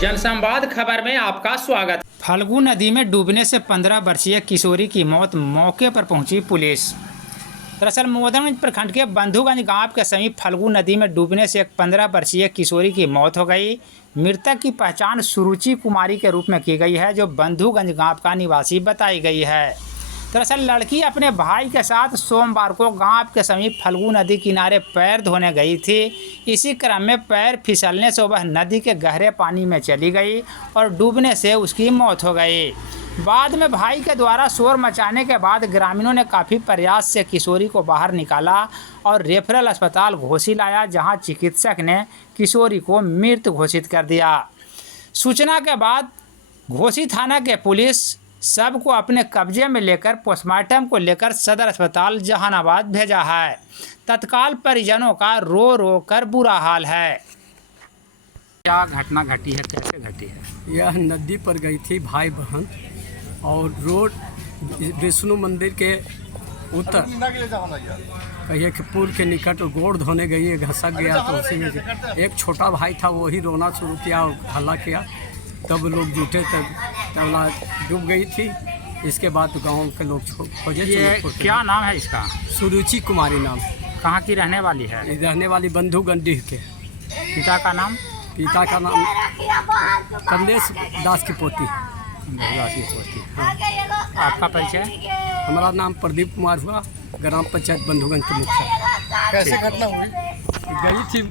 जनसंवाद खबर में आपका स्वागत। फल्गु नदी में डूबने से 15 वर्षीय किशोरी की मौत, मौके पर पहुंची पुलिस। दरअसल मोदनगंज प्रखंड के बंधुगंज गांव के समीप फल्गु नदी में डूबने से एक 15 वर्षीय किशोरी की मौत हो गई। मृतक की पहचान सुरुचि कुमारी के रूप में की गई है, जो बंधुगंज गांव का निवासी बताई गई है। दरअसल लड़की अपने भाई के साथ सोमवार को गांव के समीप फल्गु नदी किनारे पैर धोने गई थी। इसी क्रम में पैर फिसलने से वह नदी के गहरे पानी में चली गई और डूबने से उसकी मौत हो गई। बाद में भाई के द्वारा शोर मचाने के बाद ग्रामीणों ने काफ़ी प्रयास से किशोरी को बाहर निकाला और रेफरल अस्पताल घोसी लाया, जहां चिकित्सक ने किशोरी को मृत घोषित कर दिया। सूचना के बाद घोसी थाना के पुलिस शव को अपने कब्जे में लेकर पोस्टमार्टम को लेकर सदर अस्पताल जहानाबाद भेजा है। तत्काल परिजनों का रो रो कर बुरा हाल है। क्या घटना घटी है, कैसे घटी है? यह नदी पर गई थी भाई बहन, और रोड विष्णु मंदिर के उत्तर कहिए कि पुल के निकट गोड़ धोने गई है, घसक गया तो उसी में एक छोटा भाई था, वही रोना शुरू किया और हल्ला किया। तब लोग जुटे, तब डूब गई थी। इसके बाद गांव के लोग खोजे। क्या नाम है इसका? सुरुचि कुमारी नाम। कहाँ की रहने वाली है? रहने वाली बंधुगंज के। पिता का नाम? पिता का नाम कमलेश दास की पोती। हाँ। आपका परिचय? हमारा नाम प्रदीप कुमार हुआ, ग्राम पंचायत बंधुगंज के मुखिया। कैसे घटना हुई? गई थी